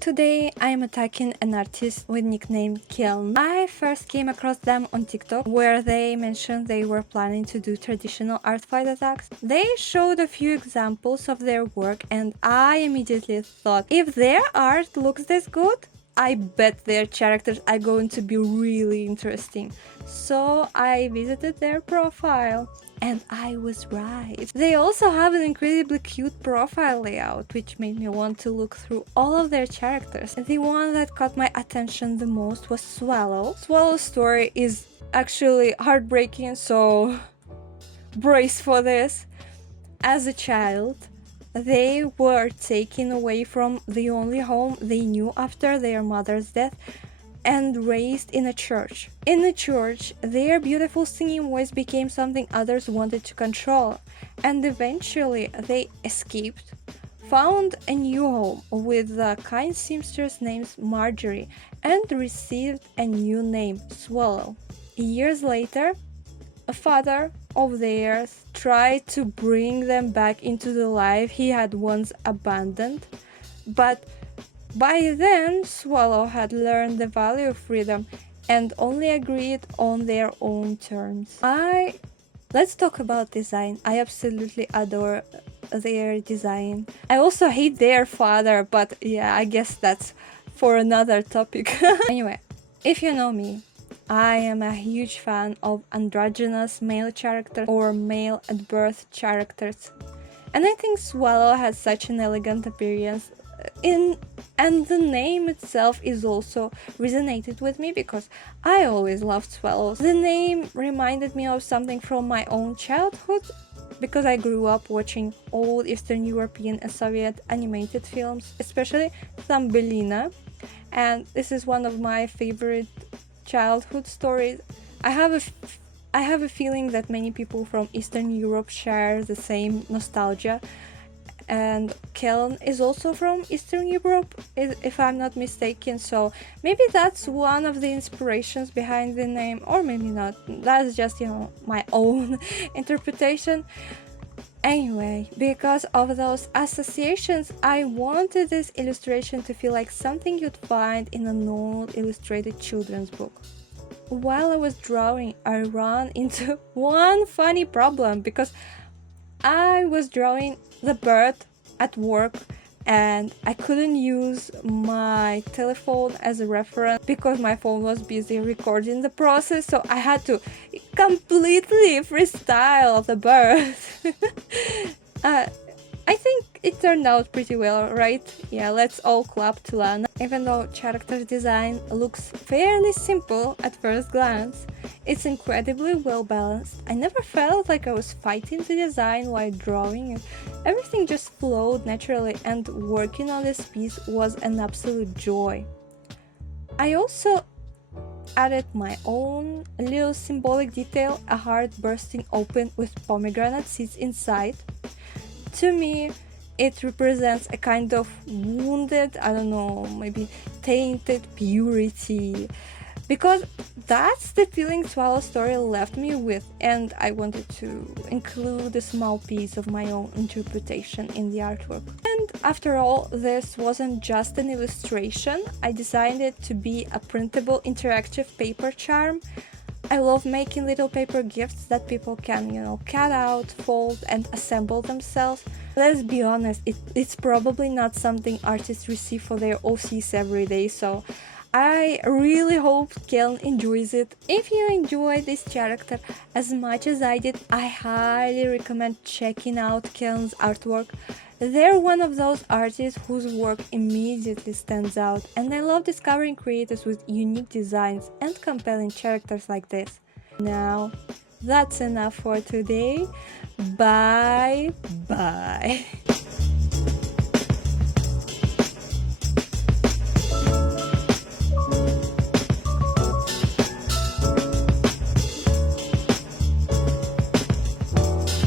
Today I am attacking an artist with nickname Keln. I first came across them on TikTok where they mentioned they were planning to do traditional ArtFight attacks. They showed a few examples of their work and I immediately thought, if their art looks this good, I bet their characters are going to be really interesting. So I visited their profile and I was right. They also have an incredibly cute profile layout, which made me want to look through all of their characters. The one that caught my attention the most was Swallow. Swallow's story is actually heartbreaking, so brace for this. As a child, they were taken away from the only home they knew after their mother's death and raised in a church. In the church, their beautiful singing voice became something others wanted to control, and eventually they escaped, found a new home with a kind seamstress named Marjorie, and received a new name, Swallow. Years later, a father of theirs tried to bring them back into the life he had once abandoned, but by then, Swallow had learned the value of freedom and only agreed on their own terms. Let's talk about design. I absolutely adore their design. I also hate their father, but yeah, I guess that's for another topic. Anyway, if you know me, I am a huge fan of androgynous male characters or male at birth characters. And I think Swallow has such an elegant appearance and the name itself is also resonated with me because I always loved swallows. The name reminded me of something from my own childhood because I grew up watching old Eastern European and Soviet animated films, especially Thumbelina, and this is one of my favorite childhood stories. I have a feeling that many people from Eastern Europe share the same nostalgia. And Keln is also from Eastern Europe, if I'm not mistaken, so maybe that's one of the inspirations behind the name, or maybe not. That's just, my own interpretation. Anyway, because of those associations, I wanted this illustration to feel like something you'd find in an old illustrated children's book. While I was drawing, I ran into one funny problem because I was drawing the bird at work and I couldn't use my telephone as a reference because my phone was busy recording the process, so I had to completely freestyle the bird. I think it turned out pretty well, right? Yeah, let's all clap to Lana. Even though character design looks fairly simple at first glance, it's incredibly well balanced. I never felt like I was fighting the design while drawing it. Everything just flowed naturally and working on this piece was an absolute joy. I also added my own little symbolic detail, a heart bursting open with pomegranate seeds inside. To me, it represents a kind of wounded, I don't know, maybe tainted purity. Because that's the feeling Swallow's story left me with, and I wanted to include a small piece of my own interpretation in the artwork. And after all, this wasn't just an illustration. I designed it to be a printable interactive paper charm. I love making little paper gifts that people can, cut out, fold, and assemble themselves. Let's be honest, it's probably not something artists receive for their OCs every day, so I really hope Keln enjoys it. If you enjoyed this character as much as I did, I highly recommend checking out Keln's artwork. They're one of those artists whose work immediately stands out, and I love discovering creators with unique designs and compelling characters like this. Now, that's enough for today. Bye bye.